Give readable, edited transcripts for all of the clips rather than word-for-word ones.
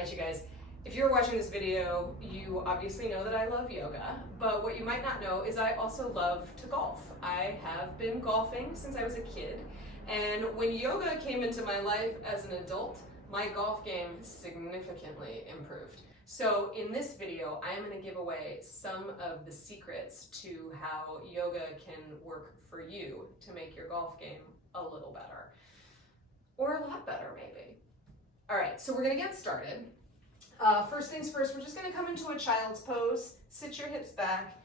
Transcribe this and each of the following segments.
right, you guys, if you're watching this video, you obviously know that I love yoga, but what you might not know is I also love to golf. I have been golfing since I was a kid, and when yoga came into my life as an adult, my golf game significantly improved. So in this video, I am going to give away some of the secrets to how yoga can work for you to make your golf game a little better, or a lot better maybe. All right, so we're going to get started. First things first, we're just going to come into a child's pose, sit your hips back,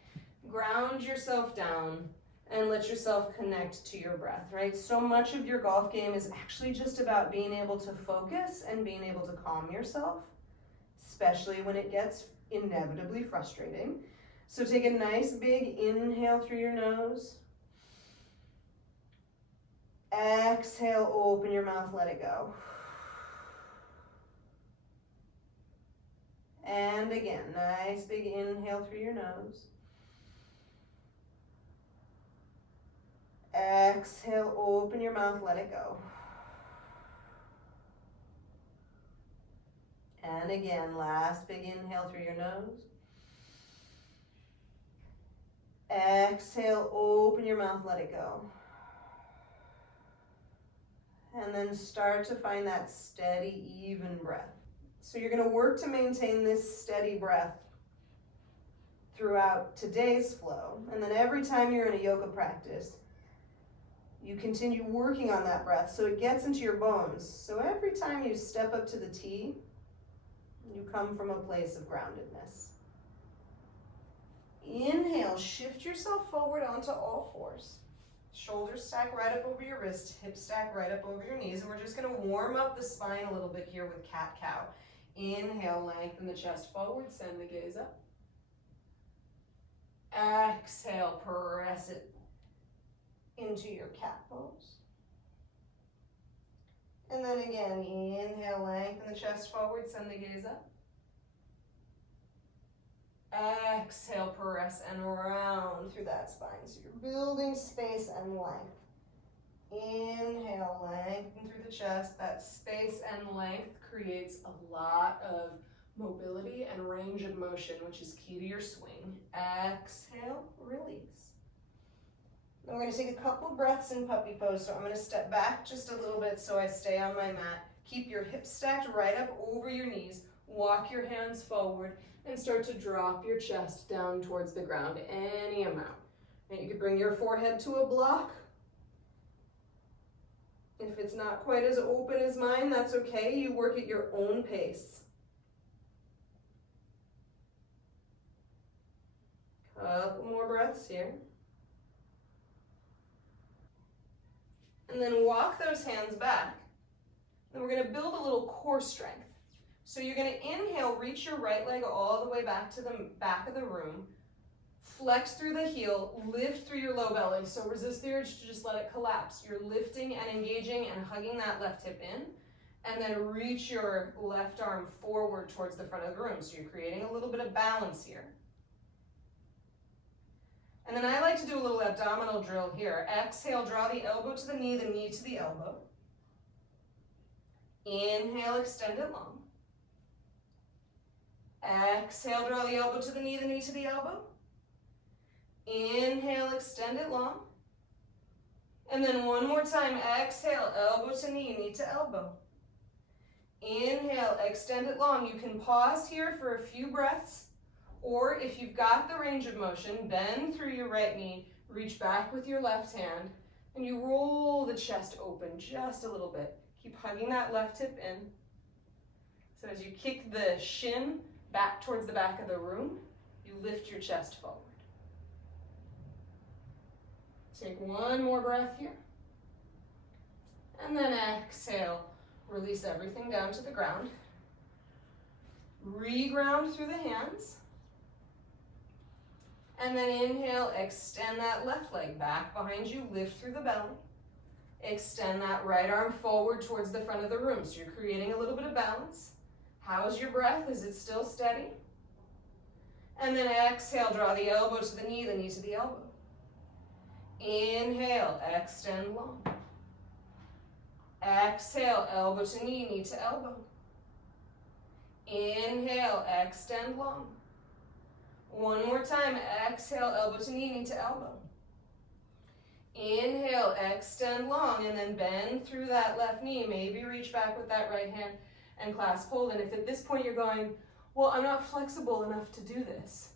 ground yourself down, and let yourself connect to your breath, right? So much of your golf game is actually just about being able to focus and being able to calm yourself, especially when it gets inevitably frustrating. So take a nice big inhale through your nose. Exhale, open your mouth, let it go. And again, nice big inhale through your nose. Exhale, open your mouth, let it go. And again, last big inhale through your nose. Exhale, open your mouth, let it go. And then start to find that steady, even breath. So you're going to work to maintain this steady breath throughout today's flow. And then every time you're in a yoga practice, you continue working on that breath so it gets into your bones. So every time you step up to the tee, you come from a place of groundedness. Inhale, shift yourself forward onto all fours. Shoulders stack right up over your wrist, hips stack right up over your knees, and we're just going to warm up the spine a little bit here with cat-cow. Inhale, lengthen the chest forward, send the gaze up. Exhale, press it into your cat pose. And then again, inhale, lengthen the chest forward, send the gaze up. Exhale, press and round through that spine. So you're building space and length. Inhale, lengthen through the chest. That space and length creates a lot of mobility and range of motion, which is key to your swing. Exhale, release. Now we're going to take a couple breaths in puppy pose. So I'm going to step back just a little bit so I stay on my mat. Keep your hips stacked right up over your knees. Walk your hands forward and start to drop your chest down towards the ground, any amount. And you could bring your forehead to a block. If it's not quite as open as mine, that's okay. You work at your own pace. Couple more breaths here. And then walk those hands back. And we're going to build a little core strength. So you're going to inhale, reach your right leg all the way back to the back of the room. Flex through the heel, lift through your low belly. So resist the urge to just let it collapse. You're lifting and engaging and hugging that left hip in. And then reach your left arm forward towards the front of the room. So you're creating a little bit of balance here. And then I like to do a little abdominal drill here. Exhale, draw the elbow to the knee to the elbow. Inhale, extend it long. Exhale, draw the elbow to the knee to the elbow. Inhale, extend it long. And then one more time, exhale, elbow to knee to elbow. Inhale, extend it long. You can pause here for a few breaths, or if you've got the range of motion, bend through your right knee, reach back with your left hand, and you roll the chest open just a little bit. Keep hugging that left hip in. So as you kick the shin back towards the back of the room, you lift your chest forward. Take one more breath here. And then exhale, release everything down to the ground. Reground through the hands. And then inhale, extend that left leg back behind you, lift through the belly. Extend that right arm forward towards the front of the room. So you're creating a little bit of balance. How's your breath? Is it still steady? And then exhale, draw the elbow to the knee to the elbow. Inhale, extend long. Exhale, elbow to knee to elbow. Inhale, extend long. One more time, exhale, elbow to knee to elbow. Inhale, extend long, and then bend through that left knee. Maybe reach back with that right hand and clasp hold. And if at this point you're going, well, I'm not flexible enough to do this,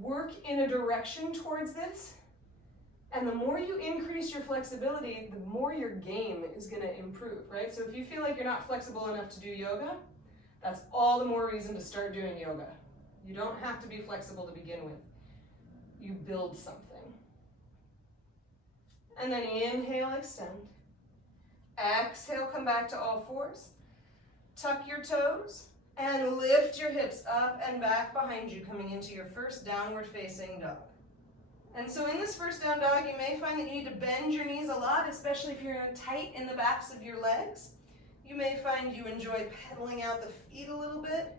work in a direction towards this. And the more you increase your flexibility, the more your game is going to improve, right? So if you feel like you're not flexible enough to do yoga, that's all the more reason to start doing yoga. You don't have to be flexible to begin with. You build something. And then inhale, extend. Exhale, come back to all fours. Tuck your toes and lift your hips up and back behind you, coming into your first downward facing dog. And so in this first down dog, you may find that you need to bend your knees a lot, especially if you're tight in the backs of your legs. You may find you enjoy pedaling out the feet a little bit,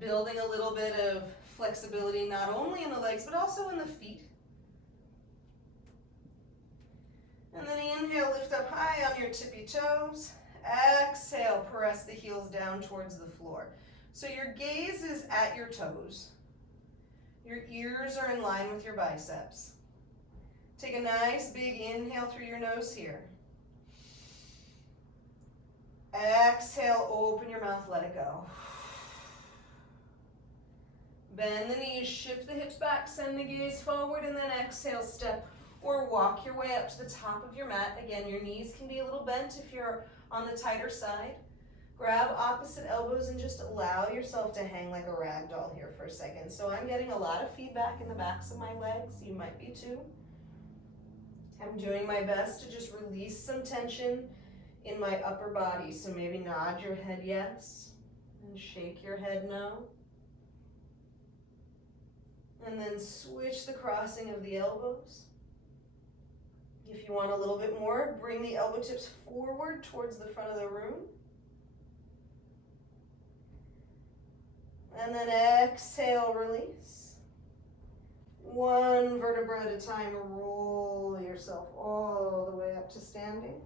building a little bit of flexibility, not only in the legs, but also in the feet. And then inhale, lift up high on your tippy toes. Exhale, press the heels down towards the floor. So your gaze is at your toes. Your ears are in line with your biceps. Take a nice big inhale through your nose here. Exhale, open your mouth, let it go. Bend the knees, shift the hips back, send the gaze forward, and then exhale, step or walk your way up to the top of your mat. Again, your knees can be a little bent if you're on the tighter side. Grab opposite elbows and just allow yourself to hang like a rag doll here for a second. So I'm getting a lot of feedback in the backs of my legs. You might be too. I'm doing my best to just release some tension in my upper body. So maybe nod your head yes and shake your head no. And then switch the crossing of the elbows. If you want a little bit more, bring the elbow tips forward towards the front of the room. And then exhale, release. One vertebra at a time, roll yourself all the way up to standing.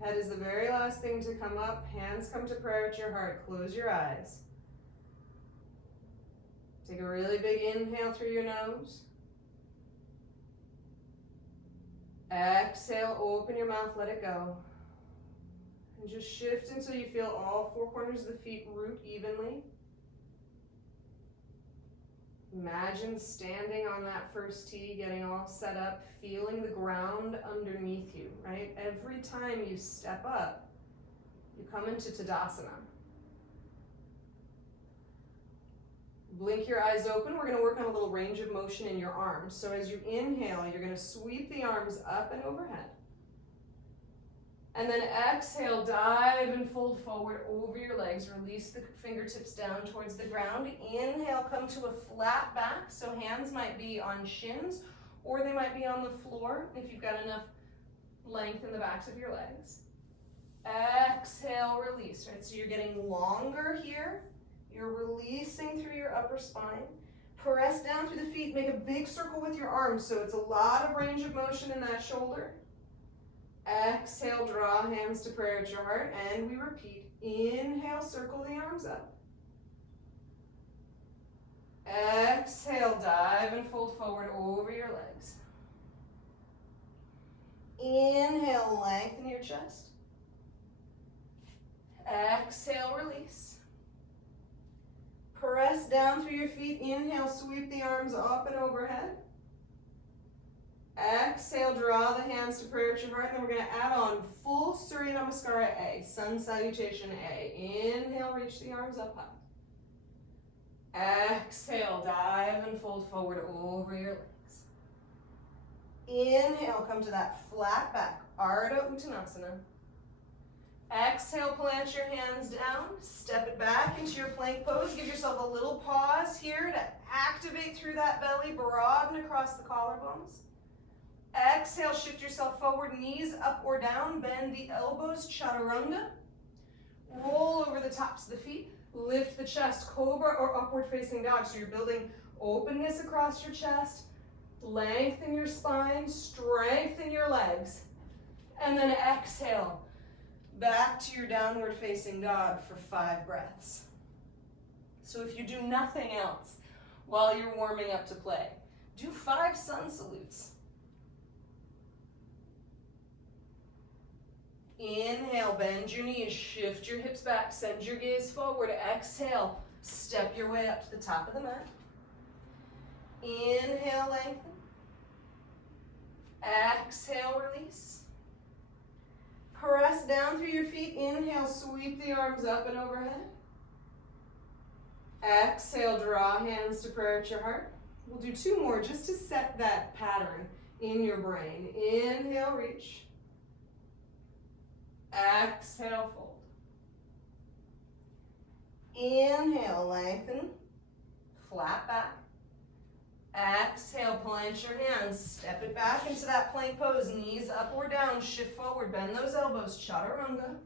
Head is the very last thing to come up. Hands come to prayer at your heart. Close your eyes. Take a really big inhale through your nose. Exhale, open your mouth, let it go. And just shift until you feel all four corners of the feet root evenly. Imagine standing on that first tee, getting all set up, feeling the ground underneath you, right? Every time you step up, you come into Tadasana. Blink your eyes open. We're going to work on a little range of motion in your arms. So as you inhale, you're going to sweep the arms up and overhead. And then exhale, dive and fold forward over your legs. Release the fingertips down towards the ground. Inhale, come to a flat back. So hands might be on shins or they might be on the floor if you've got enough length in the backs of your legs. Exhale, release, right? So you're getting longer here. You're releasing through your upper spine. Press down through the feet. Make a big circle with your arms. So it's a lot of range of motion in that shoulder. Exhale, draw hands to prayer at your heart. And we repeat. Inhale, circle the arms up. Exhale, dive and fold forward over your legs. Inhale, lengthen your chest. Exhale, release. Press down through your feet. Inhale, sweep the arms up and overhead. Exhale, draw the hands to prayer at your heart. And then we're going to add on full Surya Namaskara A, Sun Salutation A. Inhale, reach the arms up high. Exhale, dive and fold forward over your legs. Inhale, come to that flat back, Ardha Uttanasana. Exhale, plant your hands down, step it back into your plank pose. Give yourself a little pause here to activate through that belly, broaden across the collarbones. Exhale, shift yourself forward, knees up or down, bend the elbows, chaturanga. Roll over the tops of the feet, lift the chest, cobra or upward facing dog. So you're building openness across your chest, lengthen your spine, strengthen your legs. And then exhale, back to your downward facing dog for 5 breaths. So if you do nothing else while you're warming up to play, do 5 sun salutes. Inhale, bend your knees, shift your hips back, send your gaze forward. Exhale, step your way up to the top of the mat. Inhale, lengthen. Exhale, release. Press down through your feet. Inhale, sweep the arms up and overhead. Exhale, draw hands to prayer at your heart. We'll do 2 more just to set that pattern in your brain. Inhale, reach. Exhale, fold. Inhale, lengthen. Flat back. Exhale, plant your hands. Step it back into that plank pose. Knees up or down. Shift forward. Bend those elbows. Chaturanga.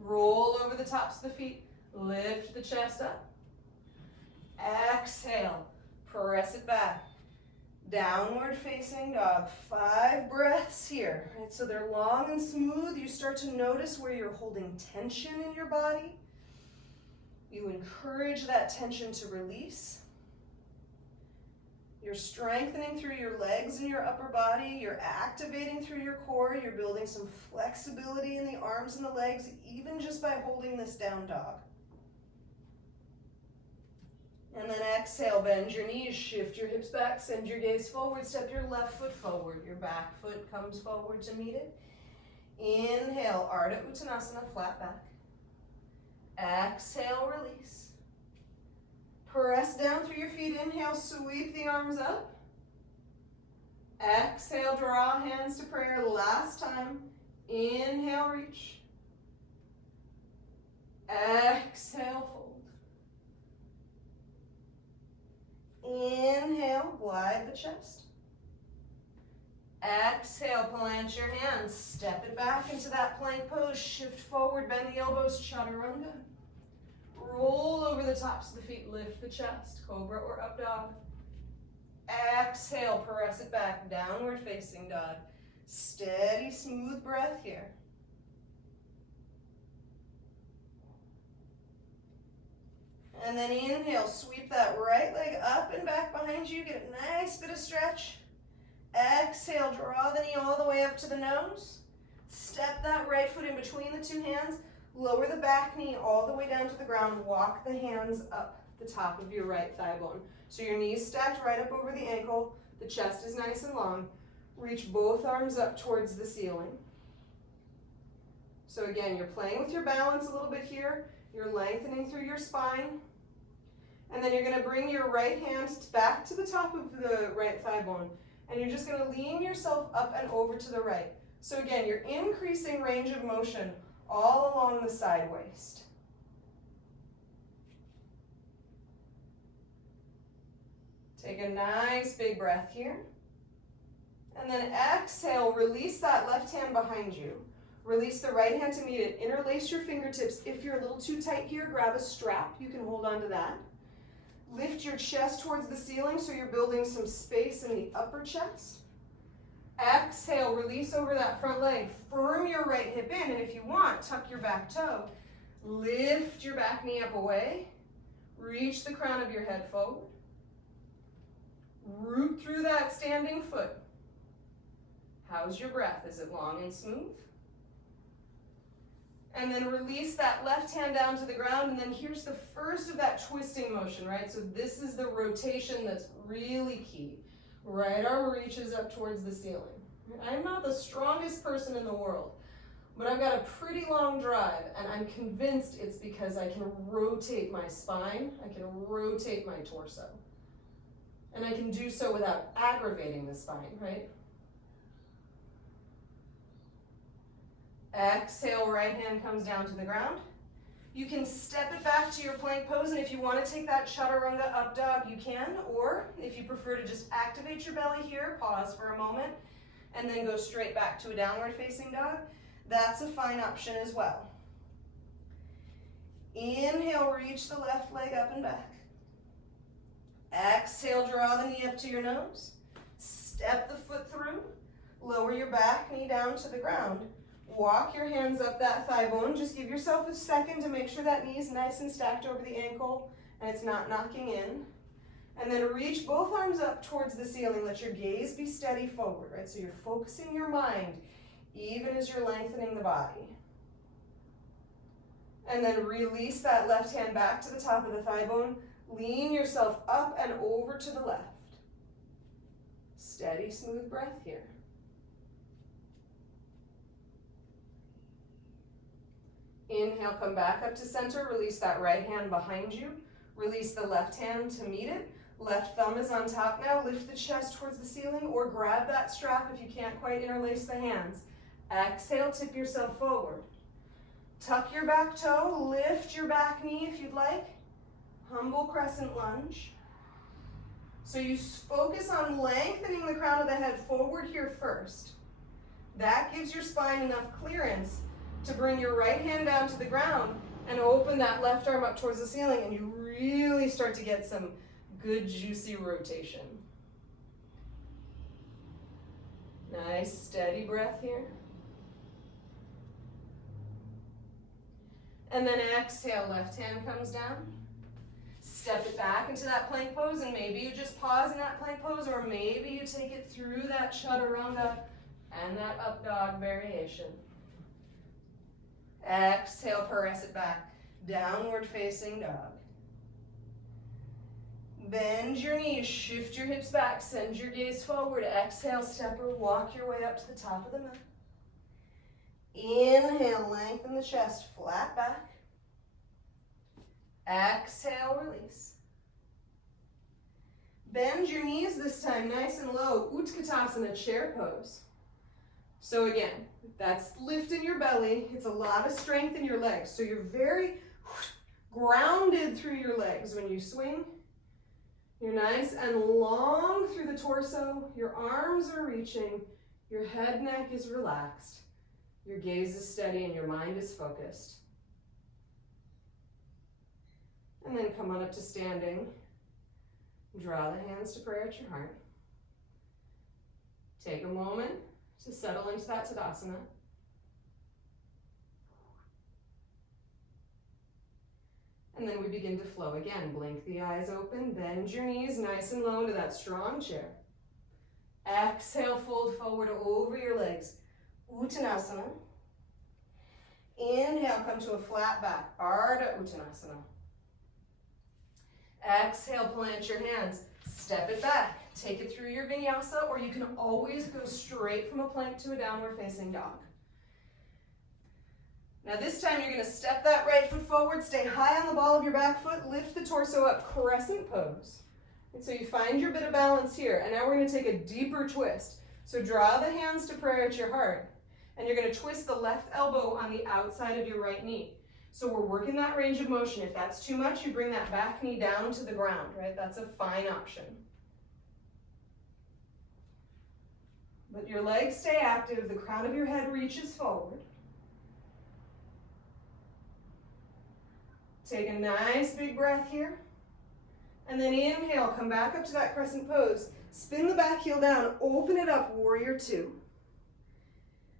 Roll over the tops of the feet. Lift the chest up. Exhale. Press it back. Downward facing dog. 5 breaths here. Right, so they're long and smooth. You start to notice where you're holding tension in your body. You encourage that tension to release. You're strengthening through your legs and your upper body. You're activating through your core. You're building some flexibility in the arms and the legs, even just by holding this down dog. And then exhale, bend your knees, shift your hips back, send your gaze forward, step your left foot forward. Your back foot comes forward to meet it. Inhale, Ardha Uttanasana, flat back. Exhale, release. Press down through your feet. Inhale, sweep the arms up. Exhale, draw hands to prayer. Last time. Inhale, reach. Exhale, fold. Inhale, glide the chest. Exhale, plant your hands. Step it back into that plank pose. Shift forward, bend the elbows, chaturanga. Roll over the tops of the feet, lift the chest, cobra or up dog. Exhale, press it back, downward facing dog. Steady, smooth breath here. And then inhale, sweep that right leg up and back behind you. Get a nice bit of stretch. Exhale, draw the knee all the way up to the nose. Step that right foot in between the 2 hands. Lower the back knee all the way down to the ground. Walk the hands up the top of your right thigh bone. So your knees stacked right up over the ankle. The chest is nice and long. Reach both arms up towards the ceiling. So again, you're playing with your balance a little bit here. You're lengthening through your spine. And then you're going to bring your right hand back to the top of the right thigh bone. And you're just going to lean yourself up and over to the right. So again, you're increasing range of motion all along the side waist. Take a nice big breath here. And then exhale, release that left hand behind you. Release the right hand to meet it. Interlace your fingertips. If you're a little too tight here, grab a strap. You can hold on to that. Lift your chest towards the ceiling so you're building some space in the upper chest. Exhale, release over that front leg. Firm your right hip in, and if you want, tuck your back toe. Lift your back knee up away. Reach the crown of your head forward. Root through that standing foot. How's your breath? Is it long and smooth? And then release that left hand down to the ground, and then here's the first of that twisting motion, right? So this is the rotation that's really key. Right arm reaches up towards the ceiling. I'm not the strongest person in the world, but I've got a pretty long drive, and I'm convinced it's because I can rotate my spine, I can rotate my torso. And I can do so without aggravating the spine, right? Exhale, right hand comes down to the ground. You can step it back to your plank pose, and if you want to take that chaturanga up dog, you can, or if you prefer to just activate your belly here, pause for a moment, and then go straight back to a downward facing dog, that's a fine option as well. Inhale, reach the left leg up and back. Exhale, draw the knee up to your nose. Step the foot through. Lower your back knee down to the ground. Walk your hands up that thigh bone. Just give yourself a second to make sure that knee is nice and stacked over the ankle and it's not knocking in. And then reach both arms up towards the ceiling. Let your gaze be steady forward, right? So you're focusing your mind even as you're lengthening the body. And then release that left hand back to the top of the thigh bone. Lean yourself up and over to the left. Steady, smooth breath here. Inhale, come back up to center. Release that right hand behind you. Release the left hand to meet it. Left thumb is on top now. Lift the chest towards the ceiling or grab that strap if you can't quite interlace the hands. Exhale, tip yourself forward. Tuck your back toe. Lift your back knee if you'd like. Humble crescent lunge. So you focus on lengthening the crown of the head forward here first. That gives your spine enough clearance to bring your right hand down to the ground and open that left arm up towards the ceiling, and you really start to get some good juicy rotation. Nice steady breath here. And then exhale, left hand comes down. Step it back into that plank pose, and maybe you just pause in that plank pose, or maybe you take it through that chaturanga and that up dog variation. Exhale, press it back. Downward facing dog. Bend your knees, shift your hips back, send your gaze forward. Exhale, stepper, walk your way up to the top of the mat. Inhale, lengthen the chest, flat back. Exhale, release. Bend your knees this time, nice and low. Utkatasana, chair pose. So again, that's lifting your belly. It's a lot of strength in your legs. So you're very grounded through your legs when you swing. You're nice and long through the torso. Your arms are reaching. Your head, neck is relaxed. Your gaze is steady and your mind is focused. And then come on up to standing. Draw the hands to prayer at your heart. Take a moment to settle into that Tadasana. And then we begin to flow again. Blink the eyes open, bend your knees nice and low into that strong chair. Exhale, fold forward over your legs. Uttanasana. Inhale, come to a flat back. Ardha Uttanasana. Exhale, plant your hands. Step it back. Take it through your vinyasa, or you can always go straight from a plank to a downward facing dog. Now this time you're going to step that right foot forward, stay high on the ball of your back foot, lift the torso up, crescent pose. And so you find your bit of balance here, and now we're going to take a deeper twist. So draw the hands to prayer at your heart, and you're going to twist the left elbow on the outside of your right knee. So we're working that range of motion. If that's too much, you bring that back knee down to the ground, right? That's a fine option. But your legs stay active, the crown of your head reaches forward. Take a nice big breath here. And then inhale, come back up to that crescent pose. Spin the back heel down, open it up, warrior two.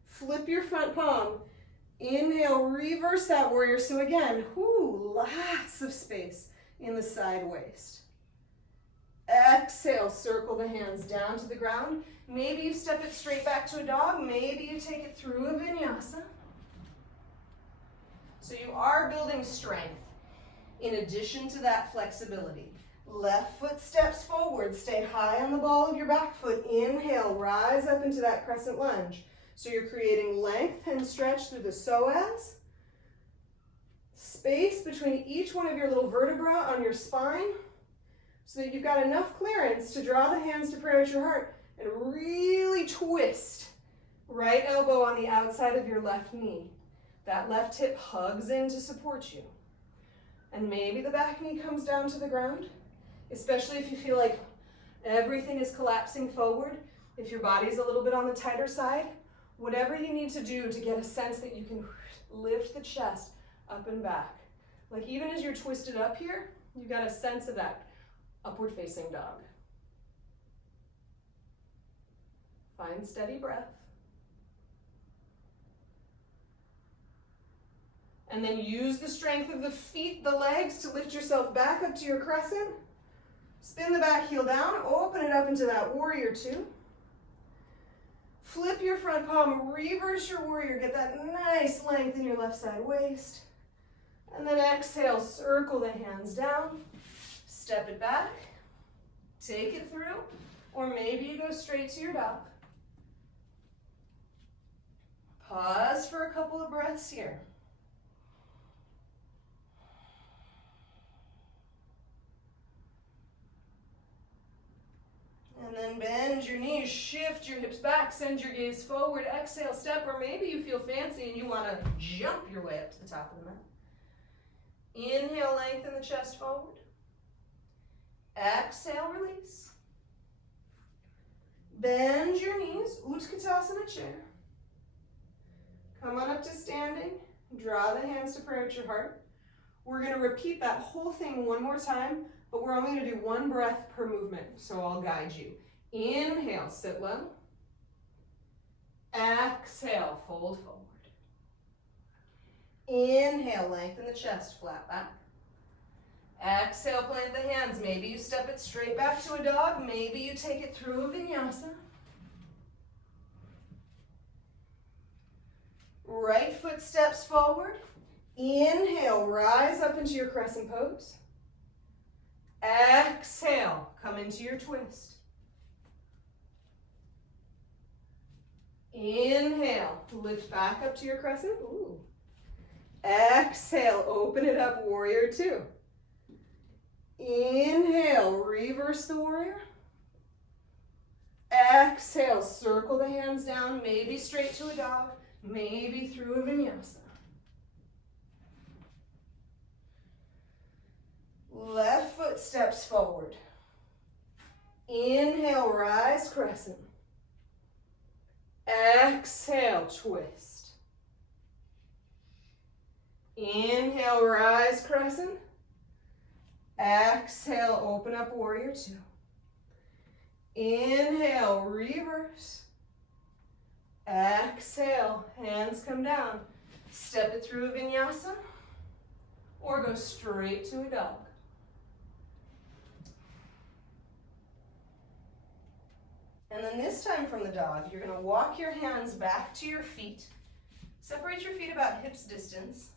Flip your front palm. Inhale, reverse that warrior. So again, lots of space in the side waist. Exhale, circle the hands down to the ground. Maybe you step it straight back to a dog. Maybe you take it through a vinyasa. So you are building strength in addition to that flexibility. Left foot steps forward. Stay high on the ball of your back foot. Inhale, rise up into that crescent lunge. So you're creating length and stretch through the psoas. Space between each one of your little vertebrae on your spine so that you've got enough clearance to draw the hands to prayer at your heart and really twist. Right elbow on the outside of your left knee. That left hip hugs in to support you. And maybe the back knee comes down to the ground, especially if you feel like everything is collapsing forward. If your body's a little bit on the tighter side, whatever you need to do to get a sense that you can lift the chest up and back. Like even as you're twisted up here, you've got a sense of that upward facing dog. Find steady breath. And then use the strength of the feet, the legs, to lift yourself back up to your crescent. Spin the back heel down, open it up into that warrior two. Flip your front palm, reverse your warrior, get that nice length in your left side waist. And then exhale, circle the hands down, step it back, take it through, or maybe you go straight to your dog. Pause for a couple of breaths here. And then bend your knees, shift your hips back, send your gaze forward, exhale, step, or maybe you feel fancy and you want to jump your way up to the top of the mat. Inhale, lengthen the chest forward. Exhale, release. Bend your knees, Utkatasana chair. Come on up to standing. Draw the hands to prayer at your heart. We're going to repeat that whole thing one more time, but we're only going to do one breath per movement, so I'll guide you. Inhale, sit low. Exhale, fold forward. Inhale, lengthen the chest, flat back. Exhale, plant the hands. Maybe you step it straight back to a dog. Maybe you take it through a vinyasa. Right foot steps forward. Inhale, rise up into your crescent pose. Exhale, come into your twist. Inhale, lift back up to your crescent. Ooh. Exhale, open it up, warrior two. Inhale, reverse the warrior. Exhale, circle the hands down, maybe straight to a dog, maybe through a vinyasa. Left foot steps forward. Inhale, rise, crescent. Exhale, twist. Inhale, rise, crescent. Exhale, open up, warrior two. Inhale, reverse. Exhale, hands come down. Step it through a vinyasa or go straight to a dog. And then this time from the dog, you're going to walk your hands back to your feet. Separate your feet about hips distance.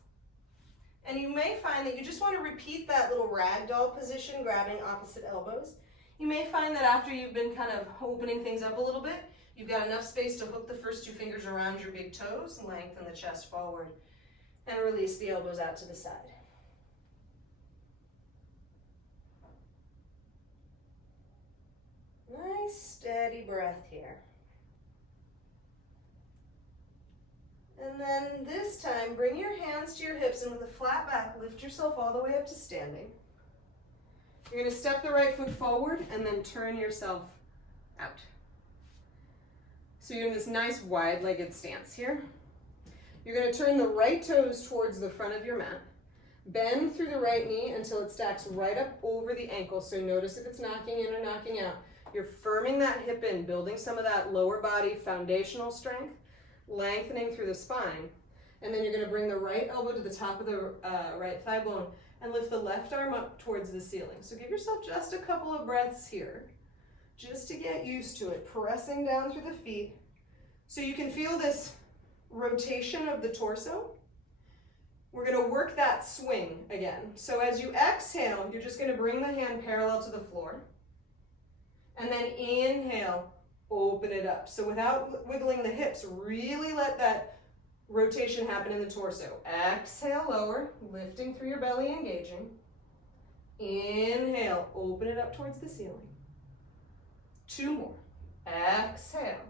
And you may find that you just want to repeat that little ragdoll position, grabbing opposite elbows. You may find that after you've been kind of opening things up a little bit, you've got enough space to hook the first two fingers around your big toes, lengthen the chest forward, and release the elbows out to the side. Nice steady breath here. And then this time, bring your hands to your hips and with a flat back, lift yourself all the way up to standing. You're going to step the right foot forward and then turn yourself out. So you're in this nice wide-legged stance here. You're going to turn the right toes towards the front of your mat. Bend through the right knee until it stacks right up over the ankle. So notice if it's knocking in or knocking out. You're firming that hip in, building some of that lower body foundational strength, lengthening through the spine. And then you're going to bring the right elbow to the top of the right thigh bone and lift the left arm up towards the ceiling. So give yourself just a couple of breaths here, just to get used to it, pressing down through the feet. So you can feel this rotation of the torso. We're going to work that swing again. So as you exhale, you're just going to bring the hand parallel to the floor. And then inhale, open it up. So without wiggling the hips, really let that rotation happen in the torso. Exhale, lower, lifting through your belly, engaging. Inhale, open it up towards the ceiling. Two more. Exhale.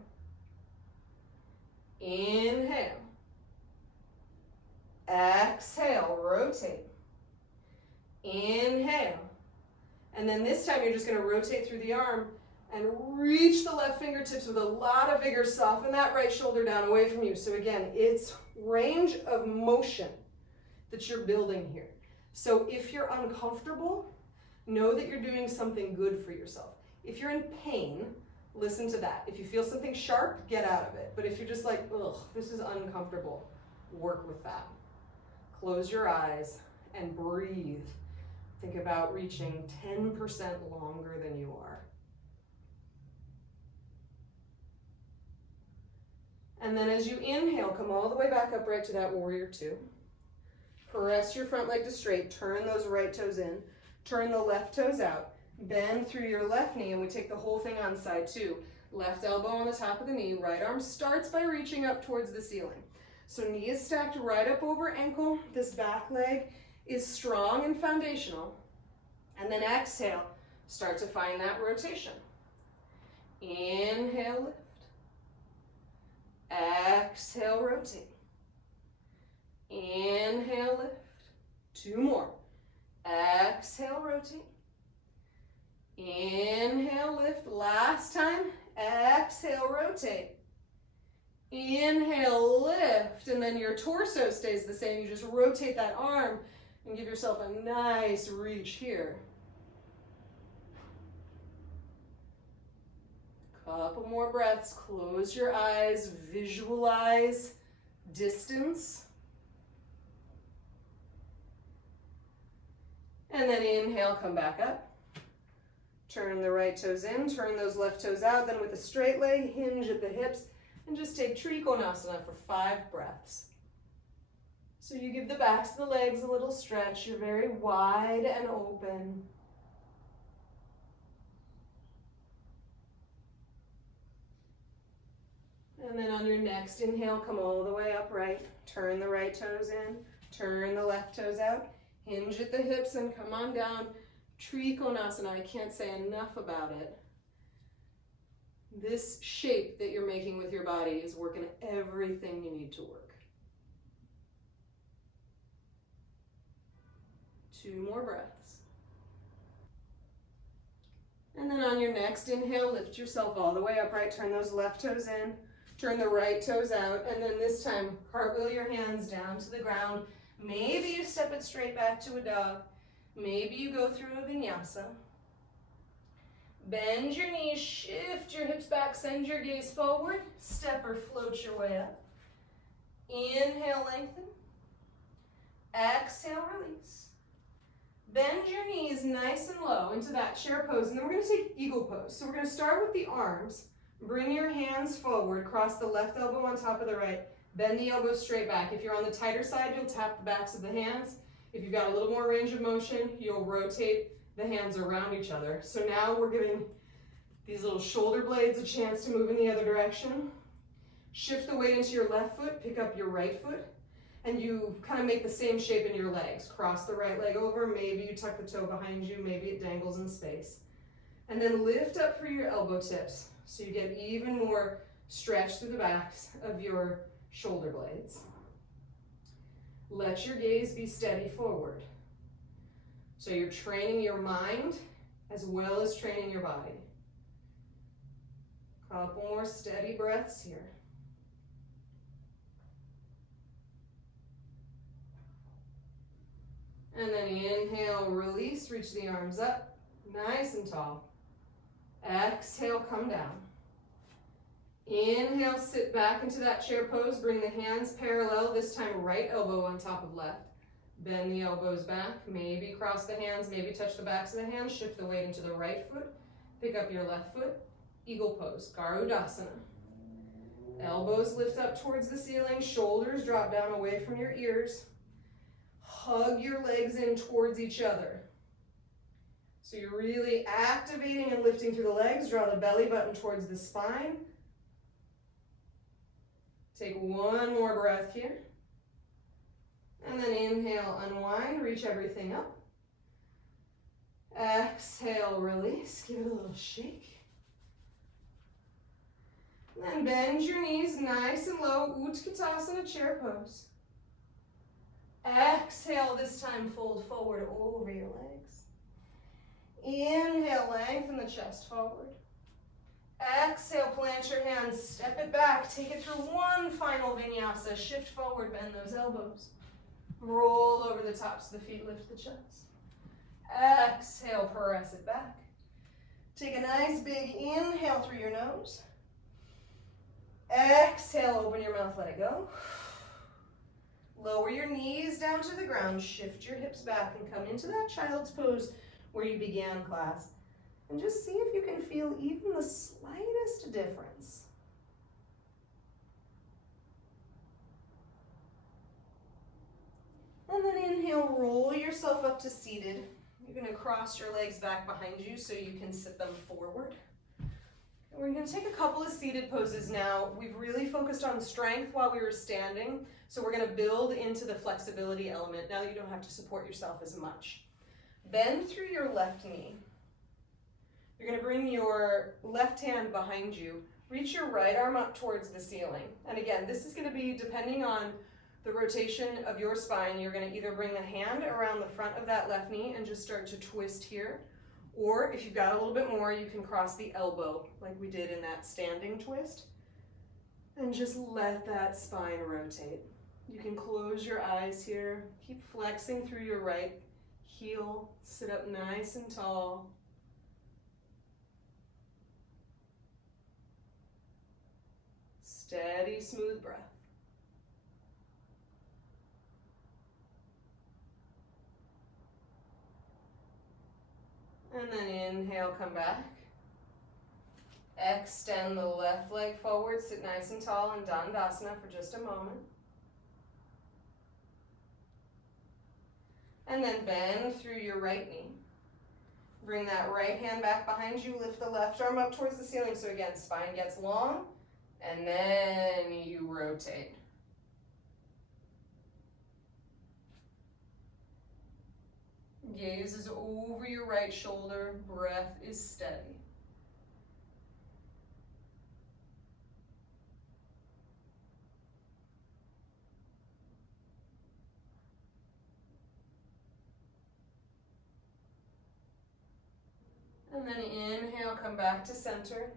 Inhale. Exhale, rotate. Inhale. And then this time you're just going to rotate through the arm and reach the left fingertips with a lot of vigor. Soften that right shoulder down away from you. So again, it's range of motion that you're building here. So if you're uncomfortable, know that you're doing something good for yourself. If you're in pain, Listen to that. If you feel something sharp, get out of it. But if you're just like, ugh, this is uncomfortable, work with that. Close your eyes and breathe. Think about reaching 10% longer than you are. And then as you inhale, come all the way back upright to that warrior two. Press your front leg to straight, turn those right toes in, turn the left toes out, bend through your left knee, and we take the whole thing on side two. Left elbow on the top of the knee, right arm starts by reaching up towards the ceiling. So knee is stacked right up over ankle, this back leg is strong and foundational. And then exhale, start to find that rotation. Inhale, lift. Exhale, rotate. Inhale, lift. Two more. Exhale, rotate. Inhale, lift. Last time. Exhale, rotate. Inhale, lift. And then your torso stays the same. You just rotate that arm and give yourself a nice reach here. Couple more breaths. Close your eyes. Visualize distance. And then inhale, come back up. Turn the right toes in, turn those left toes out. Then with a straight leg, hinge at the hips, and just take Trikonasana for 5 breaths. So you give the backs of the legs a little stretch. You're very wide and open. And then on your next inhale, come all the way upright. Turn the right toes in, turn the left toes out. Hinge at the hips and come on down. Trikonasana, I can't say enough about it. This shape that you're making with your body is working everything you need to work. 2 more breaths. And then on your next inhale, lift yourself all the way upright. Turn those left toes in, turn the right toes out, and then this time, cartwheel your hands down to the ground. Maybe you step it straight back to a dog. Maybe you go through a vinyasa. Bend your knees, shift your hips back, send your gaze forward. Step or float your way up. Inhale, lengthen. Exhale, release. Bend your knees nice and low into that chair pose, and then we're going to take eagle pose. So we're going to start with the arms. Bring your hands forward, cross the left elbow on top of the right. Bend the elbows straight back. If you're on the tighter side, you'll tap the backs of the hands. If you've got a little more range of motion, you'll rotate the hands around each other. So now we're giving these little shoulder blades a chance to move in the other direction. Shift the weight into your left foot, pick up your right foot, and you kind of make the same shape in your legs. Cross the right leg over, maybe you tuck the toe behind you, maybe it dangles in space. And then lift up through your elbow tips so you get even more stretch through the backs of your shoulder blades. Let your gaze be steady forward. So you're training your mind as well as training your body. Couple more steady breaths here. And then inhale, release, reach the arms up, nice and tall. Exhale, come down. Inhale, sit back into that chair pose. Bring the hands parallel, this time right elbow on top of left. Bend the elbows back, maybe cross the hands, maybe touch the backs of the hands. Shift the weight into the right foot. Pick up your left foot. Eagle pose, Garudasana. Elbows lift up towards the ceiling, shoulders drop down away from your ears. Hug your legs in towards each other. So you're really activating and lifting through the legs. Draw the belly button towards the spine. Take one more breath here. And then inhale, unwind, reach everything up. Exhale, release, give it a little shake. And then bend your knees nice and low, Utkatasana, chair pose. Exhale, this time fold forward over your legs. Inhale, lengthen the chest forward. Exhale, plant your hands, step it back, take it through one final vinyasa. Shift forward, bend those elbows. Roll over the tops of the feet, lift the chest. Exhale, press it back. Take a nice big inhale through your nose. Exhale, open your mouth, let it go. Lower your knees down to the ground, shift your hips back and come into that child's pose where you began class. And just see if you can feel even the slightest difference. And then inhale, roll yourself up to seated. You're going to cross your legs back behind you so you can sit them forward. We're going to take a couple of seated poses now. We've really focused on strength while we were standing, so we're going to build into the flexibility element now that you don't have to support yourself as much. Bend through your left knee. You're going to bring your left hand behind you. Reach your right arm up towards the ceiling. And again, this is going to be depending on the rotation of your spine. You're going to either bring the hand around the front of that left knee and just start to twist here. Or if you've got a little bit more, you can cross the elbow like we did in that standing twist. And just let that spine rotate. You can close your eyes here. Keep flexing through your right heel. Sit up nice and tall. Steady, smooth breath. And then inhale, come back. Extend the left leg forward, sit nice and tall in Dandasana for just a moment. And then bend through your right knee. Bring that right hand back behind you, lift the left arm up towards the ceiling. So again, spine gets long, and then you rotate. Gaze is over your right shoulder, breath is steady. And then inhale, come back to center.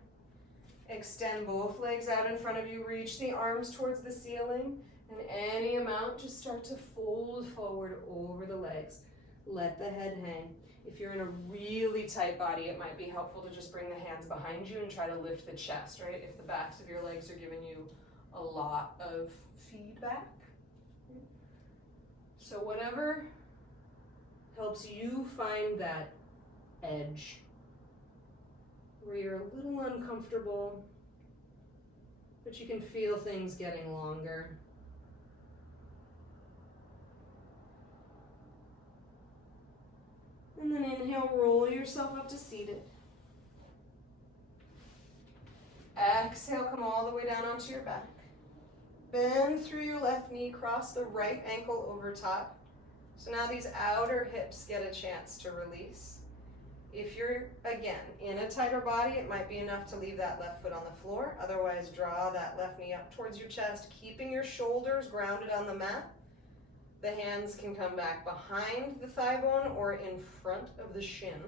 Extend both legs out in front of you, reach the arms towards the ceiling, and any amount, just start to fold forward over the legs. Let the head hang. If you're in a really tight body, it might be helpful to just bring the hands behind you and try to lift the chest, right? If the backs of your legs are giving you a lot of feedback. So whatever helps you find that edge where you're a little uncomfortable, but you can feel things getting longer. And then inhale, roll yourself up to seated. Exhale, come all the way down onto your back. Bend through your left knee, cross the right ankle over top. So now these outer hips get a chance to release. If you're, again, in a tighter body, it might be enough to leave that left foot on the floor. Otherwise, draw that left knee up towards your chest, keeping your shoulders grounded on the mat. The hands can come back behind the thigh bone or in front of the shin.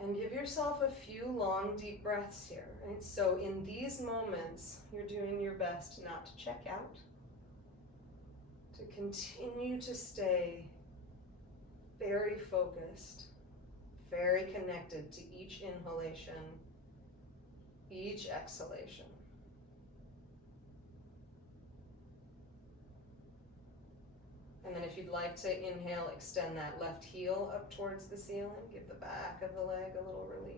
And give yourself a few long, deep breaths here, right? So in these moments, you're doing your best not to check out, to continue to stay very focused, very connected to each inhalation, each exhalation. And then if you'd like to inhale, extend that left heel up towards the ceiling. Give the back of the leg a little release.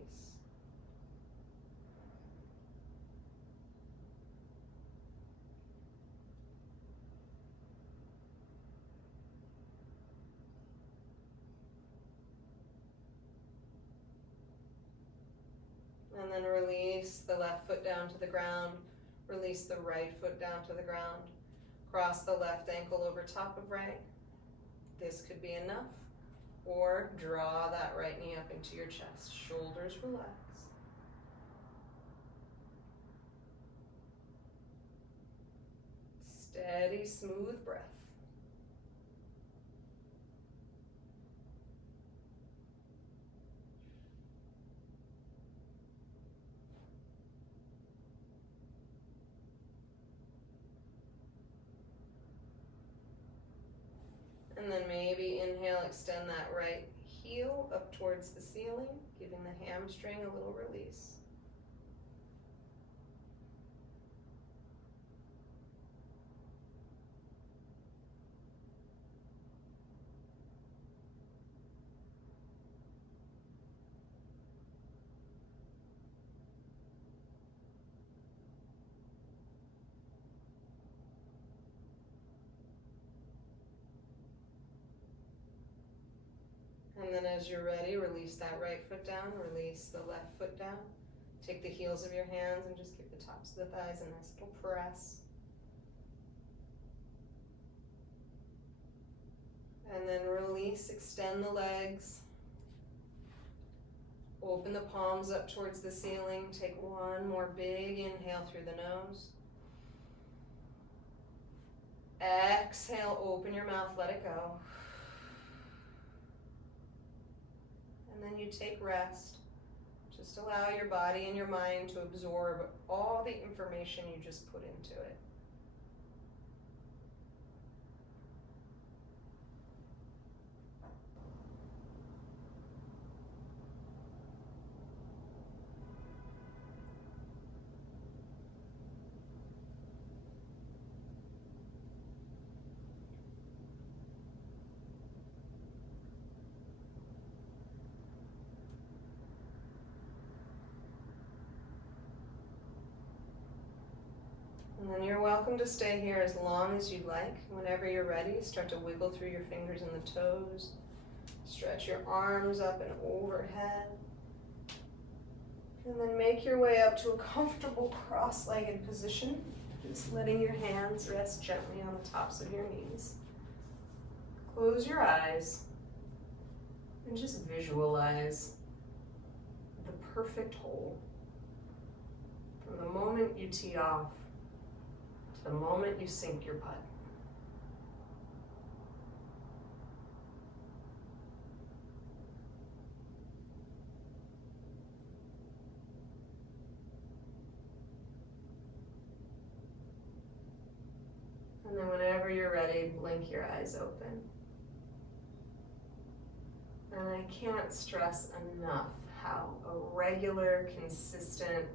And then release the left foot down to the ground. Release the right foot down to the ground. Cross the left ankle over top of right. This could be enough. Or draw that right knee up into your chest. Shoulders relax. Steady, smooth breath. And then maybe inhale, extend that right heel up towards the ceiling, giving the hamstring a little release. And then as you're ready, release that right foot down, release the left foot down. Take the heels of your hands and just give the tops of the thighs a nice little press. And then release, extend the legs. Open the palms up towards the ceiling. Take one more big inhale through the nose. Exhale, open your mouth, let it go. And then you take rest. Just allow your body and your mind to absorb all the information you just put into it. And then you're welcome to stay here as long as you'd like. Whenever you're ready, start to wiggle through your fingers and the toes. Stretch your arms up and overhead. And then make your way up to a comfortable cross-legged position. Just letting your hands rest gently on the tops of your knees. Close your eyes and just visualize the perfect hole. From the moment you tee off to the moment you sink your putt. And then whenever you're ready, blink your eyes open. And I can't stress enough how a regular, consistent,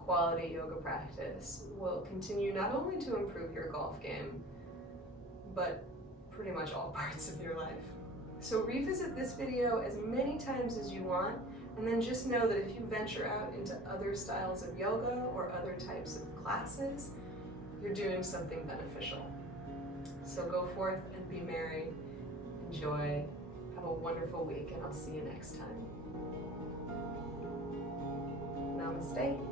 quality yoga practice will continue not only to improve your golf game, but pretty much all parts of your life. So revisit this video as many times as you want, and then just know that if you venture out into other styles of yoga or other types of classes, you're doing something beneficial. So go forth and be merry, enjoy, have a wonderful week, and I'll see you next time. Namaste.